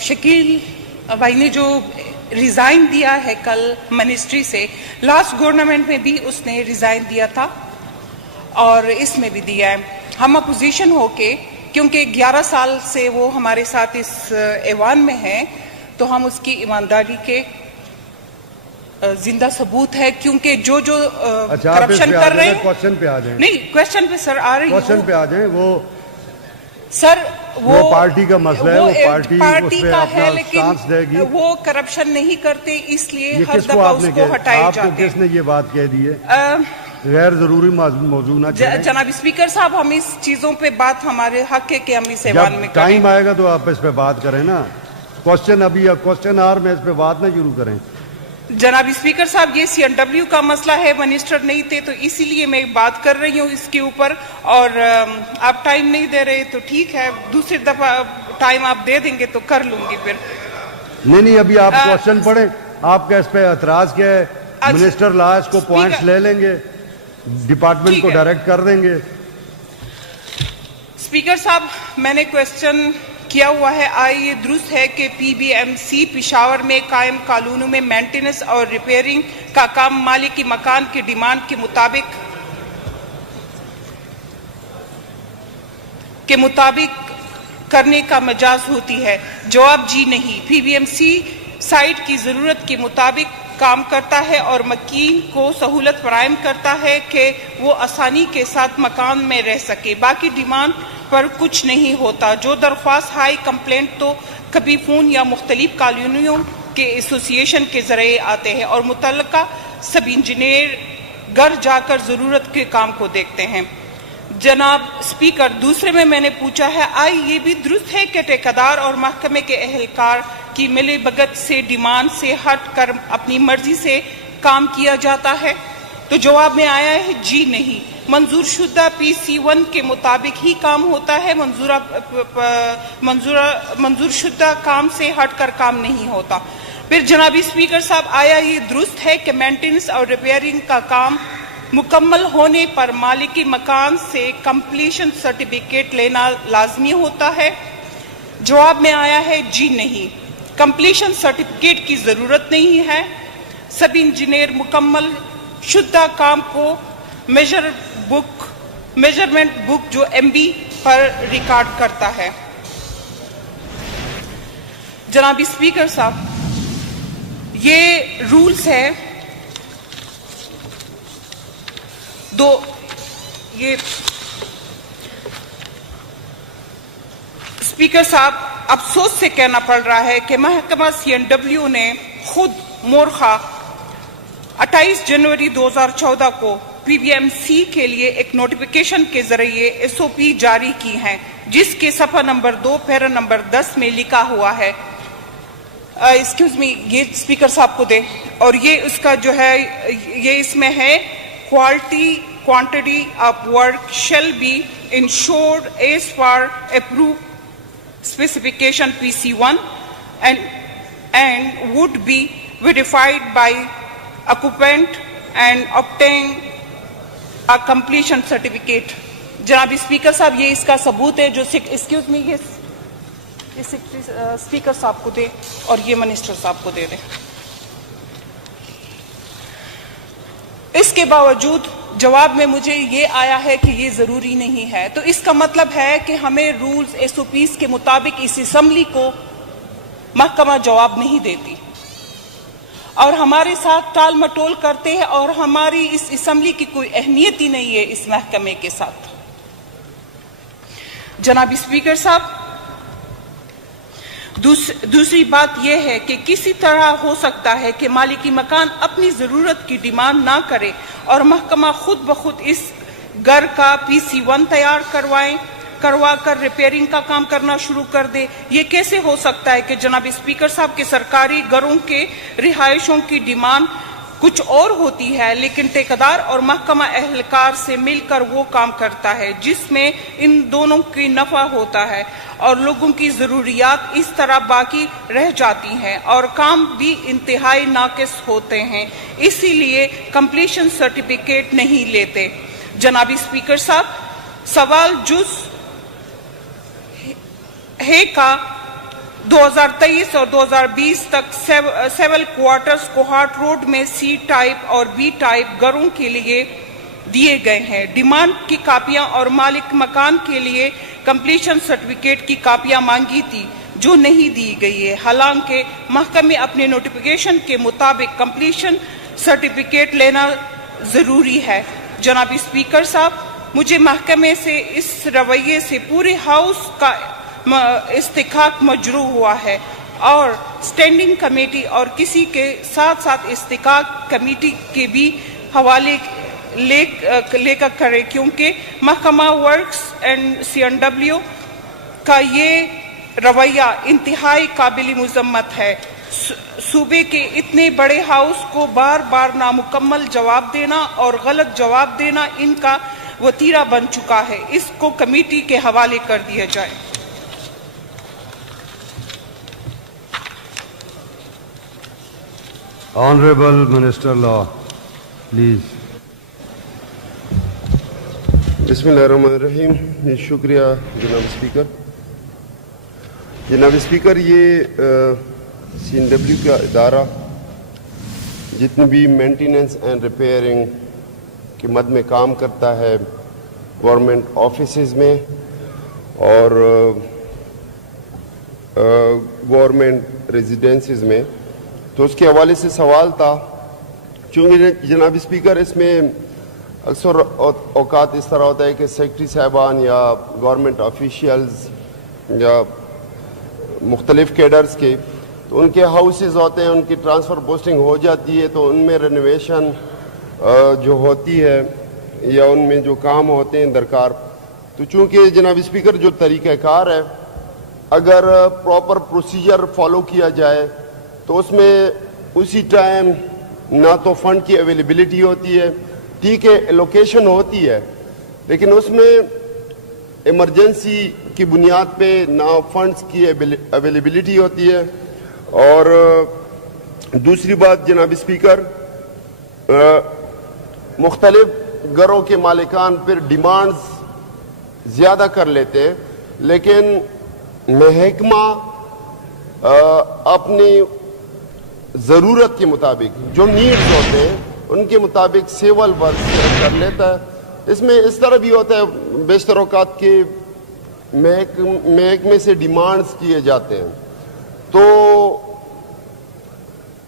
शकील भाई ने जो रिज़ाइन दिया है कल मिनिस्ट्री से, लास्ट गवर्नमेंट में भी उसने रिज़ाइन दिया था और इसमें भी दिया है। हम अपोजिशन होके, क्योंकि 11 साल से वो हमारे साथ इस ऐवान में हैं, तो हम उसकी ईमानदारी के जिंदा सबूत है, क्योंकि जो करप्शन कर रहे हैं। क्वेश्चन पे आ जाएं। नहीं, क्वेश्चन पे सर आ रही हूँ। क्वेश्चन पे आ जाएं। वो सर वो पार्टी का मसला है, वो पार्टी का है, स्टांस देगी। लेकिन वो करप्शन नहीं करते, इसलिए हर किसको दफा आपने उसको हटाए जाते हैं। आपको किसने ये बात कह दी है? गैर जरूरी मौजू ना चले। जनाब स्पीकर साहब, हम इस चीजों पे बात हमारे हक है कि हम इस ऐवान में टाइम आएगा तो आप इस पे बात करें ना। क्वेश्चन अभी क्वेश्चन आवर में इस पे बात ना शुरू करें। जनाब स्पीकर साहब, ये CNW का मसला है, मिनिस्टर नहीं थे, तो इसीलिए मैं बात कर रही हूँ इसके ऊपर। और आप टाइम नहीं दे रहे तो ठीक है, दूसरी दफा टाइम आप दे देंगे तो कर लूंगी फिर। नहीं, अभी आप क्वेश्चन पढ़ें। आपका इस पे एतराज क्या है? मिनिस्टर ला, इसको पॉइंट्स ले लेंगे, डिपार्टमेंट को डायरेक्ट कर देंगे। स्पीकर साहब, मैंने क्वेश्चन किया हुआ है, ये दुरुस्त है कि PBMC पिशावर में कायम कानूनों में मेंटेनेंस और रिपेयरिंग का काम मालिकी मकान की डिमांड के मुताबिक करने का मजाज होती है? जवाब जी नहीं। PBMC साइट की जरूरत के मुताबिक काम करता है और मकीन को सहूलत फराहम करता है कि वो आसानी के साथ मकान में रह सके। बाकी डिमांड पर कुछ नहीं होता। जो दरख्वास्त हाई कंप्लेंट तो कभी फ़ोन या मुख्तलिफ कॉलोनियों के एसोसिएशन के ज़रिए आते हैं और मुतल्लिका सब इंजीनियर घर जाकर ज़रूरत के काम को देखते हैं। जनाब स्पीकर, दूसरे में मैंने पूछा है, ये भी दुरुस्त है कि ठेकेदार और महकमे के एहलकार की मिलीभगत से डिमांड से हट कर अपनी मर्जी से काम किया जाता है? तो जवाब में आया है जी नहीं। मंजूर शुदा PC1 के मुताबिक ही काम होता है। मंजूर शुदा काम से हटकर काम नहीं होता। फिर जनाब स्पीकर साहब, ये दुरुस्त है कि मेंटेनेंस और रिपेयरिंग का काम मुकम्मल होने पर मालिकी मकान से कंप्लीशन सर्टिफिकेट लेना लाजमी होता है? जवाब में आया है जी नहीं। कंप्लीशन सर्टिफिकेट की जरूरत नहीं है। सब इंजीनियर मुकम्मल शुदा काम को मेजरमेंट बुक जो MB पर रिकॉर्ड करता है। जनाब स्पीकर साहब, ये रूल्स है ये स्पीकर साहब, अफसोस से कहना पड़ रहा है कि महकमा CNW ने खुद मोरखा 28 जनवरी 2014 को PBMC के लिए एक नोटिफिकेशन के जरिए SOP जारी की हैं, जिसके सफ़ा नंबर 2 पैरा नंबर 10 में लिखा हुआ है, एक्सक्यूज मी, ये स्पीकर साहब को दे, और ये उसका जो है, ये इसमें है, quantity of work shall be ensured as per approved specification PC1 and would be verified by occupant and obtain a completion certificate। जनाब स्पीकर साहब, ये इसका सबूत है जो एक्सक्यूज मी, ये स्पीकर साहब को दे और ये मिनिस्टर साहब को दे दे। इसके बावजूद जवाब में मुझे ये आया है कि ये जरूरी नहीं है। तो इसका मतलब है कि हमें रूल्स SOPs के मुताबिक इस असेंबली को महकमा जवाब नहीं देती और हमारे साथ टाल मटोल करते हैं और हमारी इस असेंबली की कोई अहमियत ही नहीं है इस महकमे के साथ। जनाब स्पीकर साहब, दूसरी बात यह है कि किसी तरह हो सकता है कि मालिकी मकान अपनी जरूरत की डिमांड ना करे और महकमा खुद ब खुद इस घर का PC1 तैयार करवा कर रिपेयरिंग का काम करना शुरू कर दे। ये कैसे हो सकता है कि जनाब स्पीकर साहब के सरकारी घरों के रिहायशों की डिमांड कुछ और होती है, लेकिन ठेकेदार और महकमा एहलकार से मिलकर वो काम करता है जिसमें इन दोनों की नफा होता है और लोगों की जरूरियात इस तरह बाकी रह जाती हैं और काम भी इंतहाई नाकिस होते हैं, इसीलिए कंप्लीशन सर्टिफिकेट नहीं लेते। जनाब स्पीकर साहब, सवाल जुज है का 2023 और 2020 तक सेवल क्वार्टर्स कोहाट रोड में सी टाइप और बी टाइप घरों के लिए दिए गए हैं। डिमांड की कापियां और मालिक मकान के लिए कंप्लीशन सर्टिफिकेट की कापियां मांगी थी, जो नहीं दी गई है। हालांकि महकमे अपने नोटिफिकेशन के मुताबिक कंप्लीशन सर्टिफिकेट लेना जरूरी है। जनाब स्पीकर साहब, मुझे महकमे से इस रवैये से पूरे हाउस का इस्तिकाक मजरू हुआ है और स्टैंडिंग कमेटी और किसी के साथ साथ इस्तिकाक कमेटी के भी हवाले लेकर करे, क्योंकि महकमा वर्क्स एंड CNW का ये रवैया इंतहाई काबिल मुजम्मत है। सूबे के इतने बड़े हाउस को बार बार नामुकम्मल जवाब देना और गलत जवाब देना इनका वतीरा बन चुका है। इसको कमेटी के हवाले कर दिया जाए। Honorable Minister Law, please. बिस्मिल्लाहिर्रहमानिर्रहीम। शुक्रिया जनाब स्पीकर। जनाब स्पीकर, ये CNW का इदारा जितनी भी मेंटेनेंस एंड रिपेयरिंग की मद में काम करता है गवर्नमेंट ऑफिसेज में और गवर्नमेंट रेजिडेंसीज में, तो उसके हवाले से सवाल था। चूँकि जनाब स्पीकर इसमें अक्सर औकात इस तरह होता है कि सेक्रेटरी साहबान या गवर्नमेंट ऑफिशियल्स या मुख्तलिफ कैडर्स के, तो उनके हाउसेज होते हैं, उनकी ट्रांसफ़र पोस्टिंग हो जाती है, तो उनमें रेनोवेशन जो होती है या उनमें जो काम होते हैं दरकार, तो चूँकि जनाब स्पीकर जो तरीक़ाकार है, अगर प्रॉपर प्रोसीजर फॉलो किया जाए तो उसमें उसी टाइम ना तो फंड की अवेलेबिलिटी होती है, ठीक है एलोकेशन होती है, लेकिन उसमें इमरजेंसी की बुनियाद पे ना फंड्स की अवेलेबिलिटी होती है। और दूसरी बात जनाब स्पीकर, मुख्तलिफ घरों के मालिकान फिर डिमांड्स ज़्यादा कर लेते हैं, लेकिन महकमा अपनी ज़रूरत के मुताबिक जो नीड्स होते हैं उनके मुताबिक सेवल वर्क कर लेता है। इसमें इस तरह भी होता है, बेशतर औकात के महकमे से डिमांड्स किए जाते हैं, तो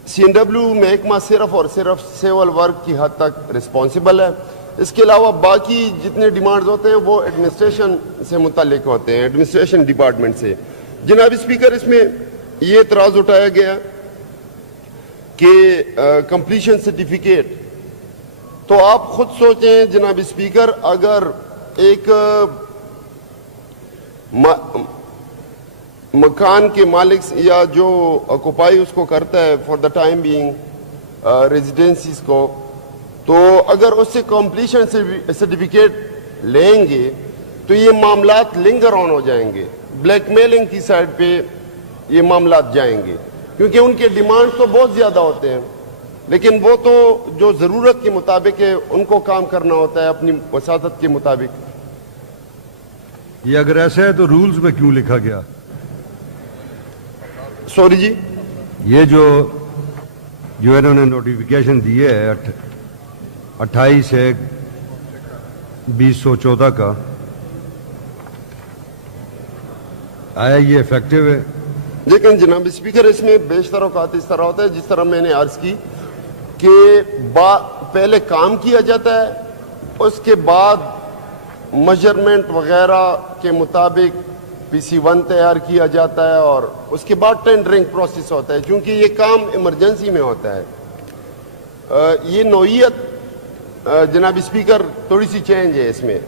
CNW महकमा सिर्फ और सिर्फ सेवल वर्क की हद तक रिस्पॉन्सिबल है। इसके अलावा बाकी जितने डिमांड्स होते हैं वो एडमिनिस्ट्रेशन से मुतालिक होते हैं, एडमिनिस्ट्रेशन डिपार्टमेंट से। जनाब स्पीकर, इसमें ये एतराज़ उठाया गया कि कंप्लीशन सर्टिफिकेट, तो आप खुद सोचें जनाब स्पीकर, अगर एक मकान के मालिक या जो ऑक्युपाई उसको करता है फॉर द टाइम बीइंग रेजिडेंसीज को, तो अगर उससे कंप्लीशन सर्टिफिकेट लेंगे तो ये मामलात लिंगर ऑन हो जाएंगे, ब्लैकमेलिंग की साइड पे ये मामलात जाएंगे, क्योंकि उनके डिमांड तो बहुत ज़्यादा होते हैं, लेकिन वो तो जो ज़रूरत के मुताबिक है उनको काम करना होता है अपनी वसातत के मुताबिक। ये अगर ऐसा है तो रूल्स में क्यों लिखा गया? सॉरी जी, ये जो इन्होंने नोटिफिकेशन दिए है 28/1/2014 का, आया ये इफेक्टिव है? लेकिन जनाब स्पीकर, इसमें बेशतर औकात इस तरह होता है जिस तरह मैंने अर्ज की कि पहले काम किया जाता है, उसके बाद मेजरमेंट वगैरह के मुताबिक PC1 तैयार किया जाता है और उसके बाद टेंडरिंग प्रोसेस होता है, क्योंकि ये काम इमरजेंसी में होता है। ये नौइयत जनाब स्पीकर थोड़ी सी चेंज है इसमें।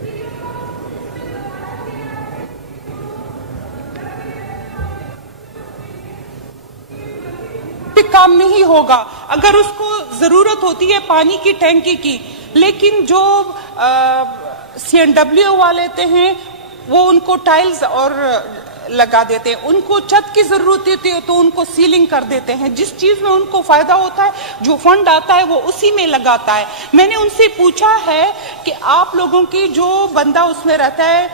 काम नहीं होगा अगर उसको जरूरत होती है पानी की टैंकी की, लेकिन जो CNW वाले हैं वो उनको टाइल्स और लगा देते हैं, उनको छत की जरूरत होती है तो उनको सीलिंग कर देते हैं। जिस चीज में उनको फायदा होता है, जो फंड आता है वो उसी में लगाता है। मैंने उनसे पूछा है कि आप लोगों की जो बंदा उसमें रहता है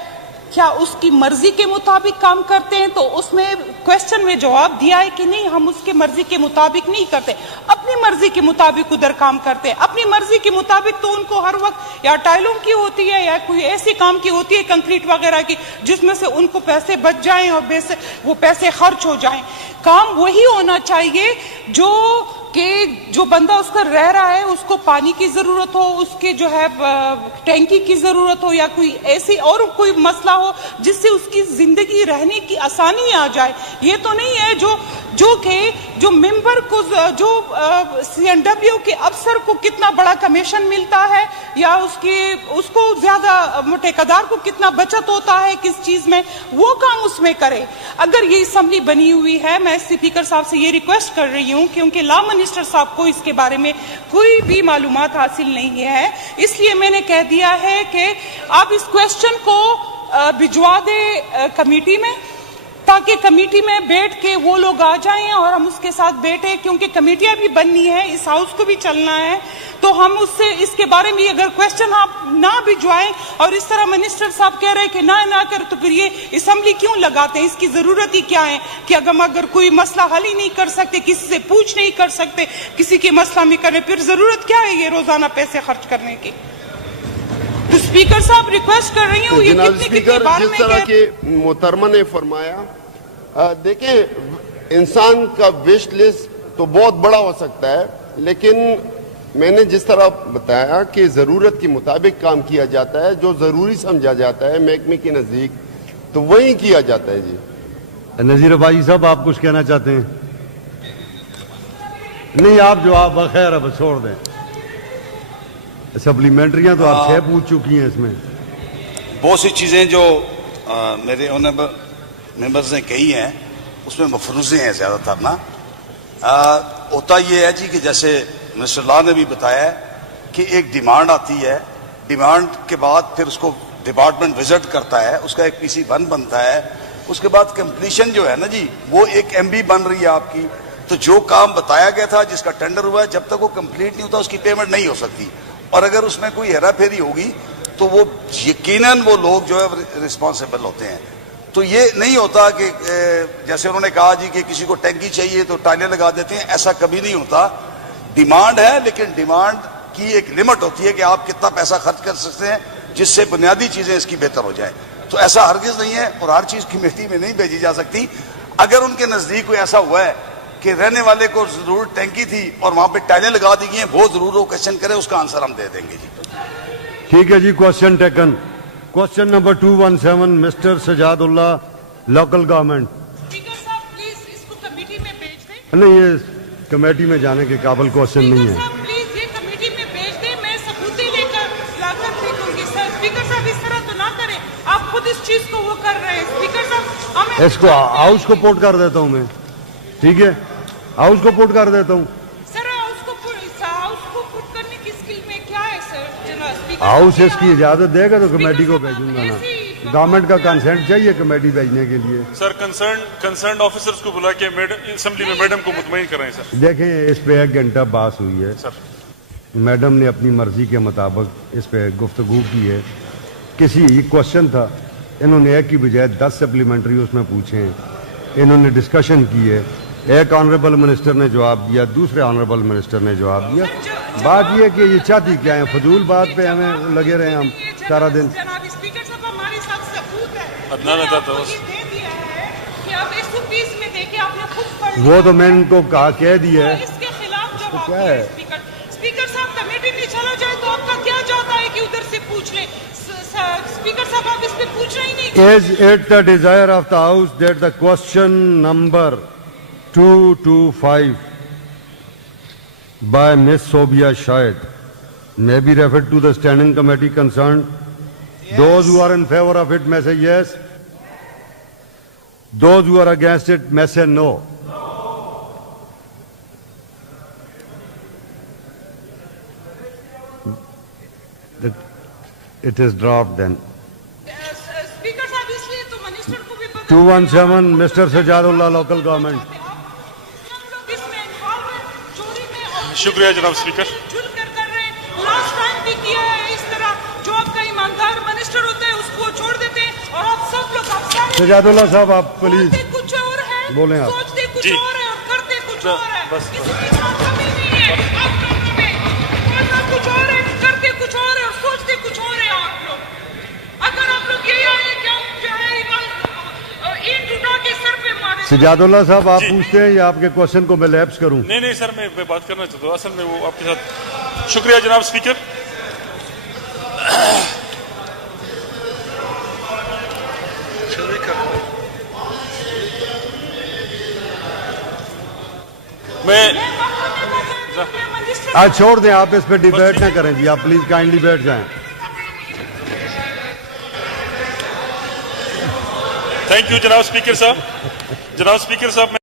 کیا اس کی مرضی کے مطابق کام کرتے ہیں؟ تو اس میں کوشچن میں جواب دیا ہے کہ نہیں، ہم اس کے مرضی کے مطابق نہیں کرتے، اپنی مرضی کے مطابق ادھر کام کرتے ہیں۔ اپنی مرضی کے مطابق تو ان کو ہر وقت یا ٹائلوں کی ہوتی ہے یا کوئی ایسی کام کی ہوتی ہے کنکریٹ وغیرہ کی جس میں سے ان کو پیسے بچ جائیں اور وہ پیسے خرچ ہو جائیں۔ کام وہی ہونا چاہیے جو بندہ اس کا رہ رہا ہے، اس کو پانی کی ضرورت ہو، اس کے جو ہے ٹینکی کی ضرورت ہو یا کوئی ایسی اور کوئی مسئلہ ہو جس سے اس کی زندگی رہنے کی آسانی آ جائے۔ یہ تو نہیں ہے جو ممبر کو، جو سی این ڈبلیو کے افسر کو کتنا بڑا کمیشن ملتا ہے یا اس کو زیادہ ٹھیکیدار کو کتنا بچت ہوتا ہے کس چیز میں، وہ کام اس میں کرے۔ اگر یہ اسمبلی بنی ہوئی ہے، میں اسپیکر صاحب سے یہ ریکویسٹ کر رہی ہوں کیونکہ لا منسٹر صاحب کو اس کے بارے میں کوئی بھی معلومات حاصل نہیں ہے، اس لیے میں نے کہہ دیا ہے کہ آپ اس کوشچن کو بھجوا دیں کمیٹی میں، تاکہ کمیٹی میں بیٹھ کے وہ لوگ آ جائیں اور ہم اس کے ساتھ بیٹھیں، کیونکہ کمیٹیاں بھی بننی ہے، اس ہاؤس کو بھی چلنا ہے، تو ہم اس کے بارے میں اگر کوشچن آپ نہ بھجوائیں اور اس طرح منسٹر صاحب کہہ رہے کہ نہ کر، تو پھر یہ اسمبلی کیوں لگاتے ہیں؟ اس کی ضرورت ہی کیا ہے کہ اگر کوئی مسئلہ حل ہی نہیں کر سکتے، کسی سے پوچھ نہیں کر سکتے، کسی کے مسئلہ میں کریں، پھر ضرورت کیا ہے یہ روزانہ پیسے خرچ کرنے کی؟ تو اسپیکر صاحب ریکویسٹ کر رہی ہوں، جناب اسپیکر، جس طرح کے محترمہ نے فرمایا، دیکھیں انسان کا وش لسٹ تو بہت بڑا ہو سکتا ہے، لیکن میں نے جس طرح بتایا کہ ضرورت کے مطابق کام کیا جاتا ہے، جو ضروری سمجھا جاتا ہے محکمے کے نزدیک تو وہی کیا جاتا ہے۔ جی نذیر عباسی صاحب، آپ کچھ کہنا چاہتے ہیں؟ نہیں، آپ جواب بخیر اب چھوڑ دیں، سپلیمنٹریاں تو آپ 6 پوچھ چکی ہیں، اس میں بہت سی چیزیں جو میرے ممبرز نے کہی ہیں اس میں مفروضے ہیں زیادہ تر نا۔ ہوتا یہ ہے جی کہ جیسے منسٹر اللہ نے بھی بتایا ہے کہ ایک ڈیمانڈ آتی ہے، ڈیمانڈ کے بعد پھر اس کو ڈپارٹمنٹ وزٹ کرتا ہے، اس کا ایک PC 1 بنتا ہے، اس کے بعد کمپلیشن جو ہے نا جی وہ ایک MB بن رہی ہے آپ کی۔ تو جو کام بتایا گیا تھا، جس کا ٹینڈر ہوا ہے، جب تک وہ کمپلیٹ نہیں ہوتا اس کی پیمنٹ نہیں ہو سکتی، اور اگر اس میں کوئی ہیرا پھیری ہوگی تو وہ یقیناً وہ لوگ جو ہے رسپانسیبل ہوتے ہیں۔ تو یہ نہیں ہوتا کہ جیسے انہوں نے کہا جی کہ کسی کو ٹینکی چاہیے تو ٹائلیں لگا دیتے ہیں، ایسا کبھی نہیں ہوتا۔ ڈیمانڈ ہے، لیکن ڈیمانڈ کی ایک لمٹ ہوتی ہے کہ آپ کتنا پیسہ خرچ کر سکتے ہیں جس سے بنیادی چیزیں اس کی بہتر ہو جائیں۔ تو ایسا ہرگز نہیں ہے، اور ہر چیز کمیٹی میں نہیں بھیجی جا سکتی۔ اگر ان کے نزدیک کوئی ایسا ہوا ہے کہ رہنے والے کو ضرور ٹینکی تھی اور وہاں پہ ٹائلیں لگا دی گئی ہیں، وہ ضرور وہ کوشچن کرے، اس کا آنسر ہم دے دیں گے جی۔ ٹھیک ہے جی، question taken. Question number 217، mister Sajjad Ullah, local government. Speaker صاحب پلیز اس کو کمیٹی میں بھیج دیں۔ نہیں، یہ کمیٹی میں جانے کے قابل کوشچن نہیں ہے۔ اسپیکر صاحب پلیز یہ کمیٹی میں بھیج دیں، میں ثبوتیں لے کر لا کر بھیجوں گی۔ سر اسپیکر صاحب اس طرح تو نہ کریں، آپ خود اس چیز کو وہ کر رہے ہیں۔ اسپیکر صاحب ہمیں اس کو ہاؤس کو پوٹ کر دیتا ہوں میں، ٹھیک ہے، ہاؤس کو پوٹ کر دیتا ہوں۔ سر ہاؤس کو پٹ کرنے کی اسکل میں کیا ہے سر؟ جناب اسپیکر ہاؤس اس کی اجازت دے گا تو کمیٹی کو بھیجوں گا نا، گورنمنٹ کا کنسنٹ چاہیے کمیٹی بھیجنے کے لیے۔ سر کنسرنڈ آفیسرز کو بلا کے اسمبلی میں میڈم کو مطمئن کرائیں سر۔ دیکھیں، اس پہ 1 گھنٹہ بحث ہوئی ہے، سر میڈم نے اپنی مرضی کے مطابق اس پہ گفتگو کی ہے۔ کسی کوشچن تھا، انہوں نے ایک کی بجائے 10 سپلیمنٹری اس میں پوچھے ہیں، انہوں نے ڈسکشن کی ہے، ایک آنریبل منسٹر نے جواب دیا، دوسرے آنریبل منسٹر نے جواب دیا۔ بات یہ کہ یہ چاہتی کیا ہے، فضول بات پہ ہمیں لگے رہے ہم سارا دن۔ جناب اسپیکر صاحب ہمارے ساتھ ثبوت ہے، عدنان میں نے آپ کو عطا یہ دے دیا ہے کہ اب SOPs میں دیکھیں آپ نے خود پڑھ وہ تو میں ان کو کہا کہہ دیا ہے، اس کے خلاف جواب کیا دیا ہے؟ اسپیکر صاحب کمیٹی میں چلا جائے تو آپ کا کیا جاتا ہے کہ ادھر سے پوچھ لیں؟ اسپیکر صاحب آپ اس پہ پوچھنا ہی نہیں۔ Is it the desire of the House that the question number 225 by Ms. Sobia Shahid may be referred to the standing committee concerned? Yes. Those who are in favor of it may say yes. Those who are against it may say no. It is dropped then. Speaker صاحب اس لیے تو minister کو بھی پتہ 217 Mr. Sajadullah, local government. ہم لوگ اس میں involve ہیں، چوری میں اور شکریہ جناب اسپیکر۔ جل کر رہے ہیں۔ لاسٹ ٹائم بھی کیا ہے اس طرح، جو آپ کا ایماندار منسٹر ہوتا ہے اس کو چھوڑ دیتے ہیں और आप सब लोग आप सारे सजादुल्लाह साहब आप प्लीज बोलते कुछ और है, बोलें आप। सोचते कुछ जी। और है और करते कुछ और है। बस। इसकी कोई कमी नहीं है आप लोगों में। बोलना कुछ और है, करते कुछ और है और सोचते कुछ और है आप लोग। अगर आप लोग यही आए कि हम जो है ईंट उठा के सर पे मारे। सजादुल्लाह साहब आप जी। पूछते हैं या आपके क्वेश्चन को मैं लैप्स करूं? नहीं नहीं सर, मैं बात करना चाहता हूँ, असल में वो आपके साथ। शुक्रिया जनाब स्पीकर। मैं आज छोड़ दें, आप इस पे डिबेट ना करें जी, आप प्लीज काइंडली बैठ जाएं। थैंक यू जनाब स्पीकर साहब। जनाब स्पीकर साहब